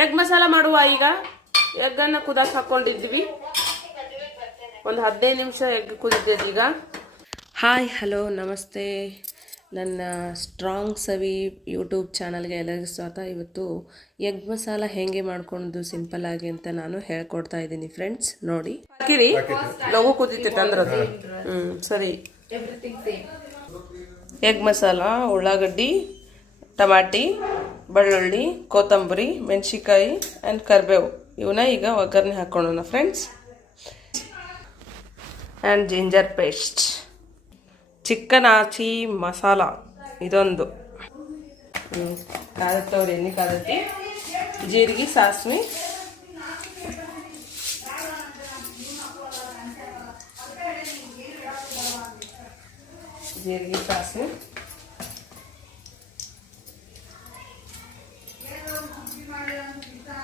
Egg masala ಮಾಡುವ ಈಗ. ಎಗ್ಗನ್ನು ಕುದಕ್ಕೆ ಹಾಕೊಂಡಿದ್ವಿ. ಒಂದು ಹದಿನೈದು ನಿಮಿಷ ಎಗ್ ಕುದಿದ್ದೈತೆ ಈಗ. ಹಾಯ್ ಹಲೋ ನಮಸ್ತೆ. ನನ್ನ ಸ್ಟ್ರಾಂಗ್ ಸವಿ ಯೂಟ್ಯೂಬ್ ಚಾನಲ್ಗೆ ಎಲ್ಲರಿಗೂ ಸ್ವಾಗತ. ಇವತ್ತು ಎಗ್ ಮಸಾಲ ಹೇಗೆ ಮಾಡ್ಕೊಂಡು ಸಿಂಪಲ್ ಆಗಿ ಅಂತ ನಾನು ಹೇಳ್ಕೊಡ್ತಾ ಇದ್ದೀನಿ ಫ್ರೆಂಡ್ಸ್ ನೋಡಿ. ಹಾಕಿರಿ. ಲಘು ಕುದಿತ ಅಂದ್ರದು ಹ್ಞೂ ಸರಿ. ಎಗ್ ಮಸಾಲ ಉಳ್ಳಾಗಡ್ಡಿ ಟಮಾಟಿ ಬೆಳ್ಳುಳ್ಳಿ ಕೊತ್ತಂಬರಿ ಮೆಣಸಿಕಾಯಿ ಆ್ಯಂಡ್ ಕರಿಬೇವು ಇವನ್ನ ಈಗ ಒಗ್ಗರಣೆ ಹಾಕೊಳ್ಳೋಣ friends and ginger paste chicken Aachi masala ಇದೊಂದು ಕಾದತ್ತವ್ರು ಎಣ್ಣೆ ಕಾದತ್ತಿ ಜೀರಿಗೆ ಸಾಸಿವೆ ಜೀರಿಗೆ ಸಾಸಿವೆ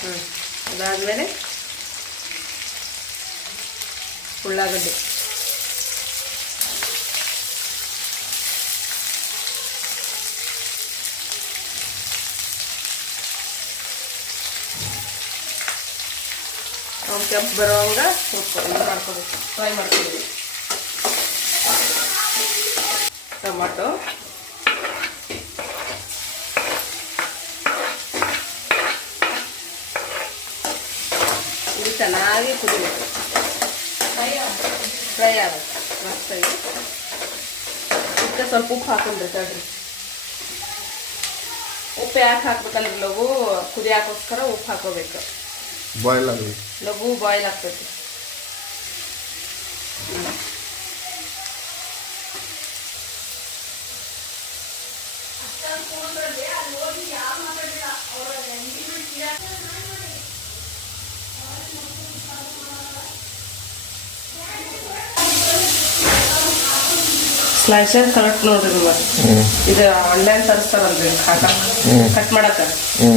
ಹ್ಞೂ ಅದಾದಮೇಲೆ ಉಳ್ಳಾಗಡ್ಡಿ. ಕೆಂಪು ಬರೋವಾಗ ಇದು ಮಾಡ್ಕೋಬೇಕು. ಫ್ರೈ ಮಾಡ್ಕೋಬೇಕು. ಟೊಮಾಟೊ. ಚೆನ್ನಾಗಿ ಕುದಿಬೇಕು. ಫ್ರೈ ಆಗುತ್ತೆ. ಮಸ್ತಾಗಿ ಇದಕ್ಕೆ ಸ್ವಲ್ಪ ಉಪ್ಪು ಹಾಕೊಂಡ್ರಿ ತಡ್ರಿ. ಉಪ್ಪು ಯಾಕೆ ಹಾಕ್ಬೇಕಂದ್ರೆ ಲಘು ಕುದಿಯಾಕೋಸ್ಕರ ಉಪ್ಪು ಹಾಕೋಬೇಕು. ಬಾಯ್ಲ್ ಆಗಲಿ ಲಘು ಬಾಯ್ಲ್ ಆಗ್ತೈತಿ. ಸ್ಲೈಸರ್ ಕರೆಕ್ಟ್ ನೋಡ್ರಿ ನೀವು ಇದು ಆನ್ಲೈನ್ ತರಿಸ್ತಾರಲ್ರಿ ಹಾಕಕ್ ಕಟ್ ಮಾಡಕ್ಕ. ಹ್ಞೂ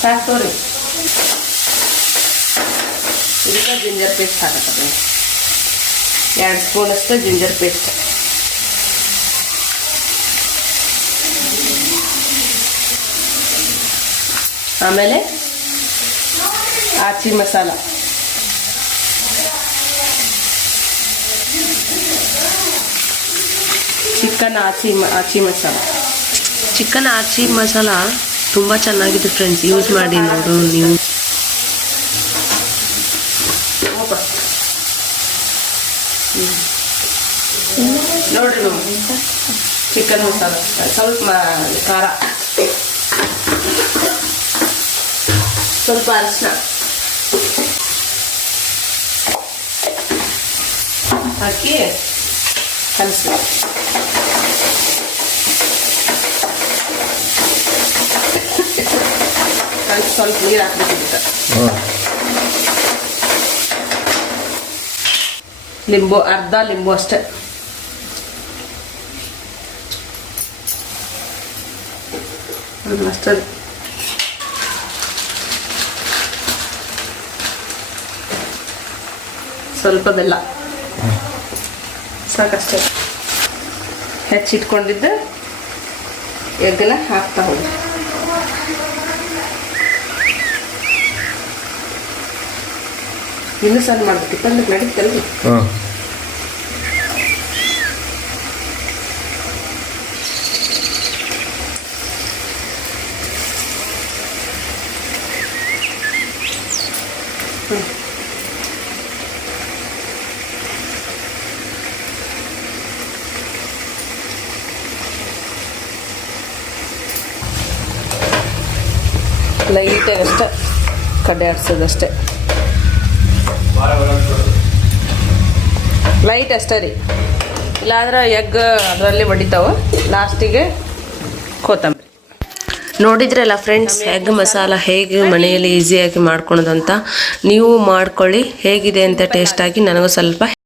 ಸಾಕು ತೋರಿ ಇದಕ್ಕೆ ಜಿಂಜರ್ ಪೇಸ್ಟ್ ಹಾಕತ್ತೆ ಎರಡು ಸ್ಪೂನ್ ಅಷ್ಟು ಜಿಂಜರ್ ಪೇಸ್ಟ್ ಆಮೇಲೆ ಆಚಿ ಮಸಾಲ. ಚಿಕನ್ ಆಚಿ ಆಚಿ ಮಸಾಲ. ಚಿಕನ್ ಆಚಿ ಮಸಾಲ ತುಂಬ ಚೆನ್ನಾಗಿದೆ ಫ್ರೆಂಡ್ಸ್ ಯೂಸ್ ಮಾಡಿ ನೋಡು ನೀವು. ನೋಡಿ ನೋಡಿ ಚಿಕನ್ ಮಸಾಲ. ಸ್ವಲ್ಪ ಖಾರ. ಸ್ವಲ್ಪ ಅರಿಶಿನ ಹಾಕಿ ಕಲಿಸ್ಬೇಕು. ಕಲಿಸಿ ಸ್ವಲ್ಪ ನೀರು ಹಾಕ್ಬೇಕು ಇದಕ್ಕೆ ಹಾಂ. ಲಿಂಬು ಅರ್ಧ ಲಿಂಬು ಅಷ್ಟೇ. ಅಷ್ಟೇ ಸ್ವಲ್ಪ ಬೆಲ್ಲ ಸಾಕಷ್ಟೇ. ಹೆಚ್ಚಿಟ್ಕೊಂಡಿದ್ದು ಎಗ್ಗನ ಹಾಕ್ತಾ ಹೋಗಿ. ಇನ್ನೂ ಸಣ್ಣ ಮಾಡ್ಬೇಕಿತ್ತು ಅಂದ್ರೆ ನಡೀತಲ್ರಿ ಹಾಂ. ಲೈಟಾಗಿ ಅಷ್ಟೇ ಕಡ್ಡೆ ಆಡ್ಸೋದಷ್ಟೇ ಲೈಟ್ ಅಷ್ಟೇ ರೀ. ಇಲ್ಲಾಂದ್ರೆ ಎಗ್ ಅದರಲ್ಲಿ ಹೊಡಿತಾವೆ. ಲಾಸ್ಟಿಗೆ ಕೊತ್ತಂಬರಿ. ನೋಡಿದ್ರಲ್ಲ ಫ್ರೆಂಡ್ಸ್ ಎಗ್ ಮಸಾಲ ಹೇಗೆ ಮನೆಯಲ್ಲಿ ಈಸಿಯಾಗಿ ಮಾಡ್ಕೊಳೋದಂತ ನೀವು ಮಾಡ್ಕೊಳ್ಳಿ ಹೇಗಿದೆ ಅಂತ ಟೇಸ್ಟಾಗಿ ನನಗೂ ಸ್ವಲ್ಪ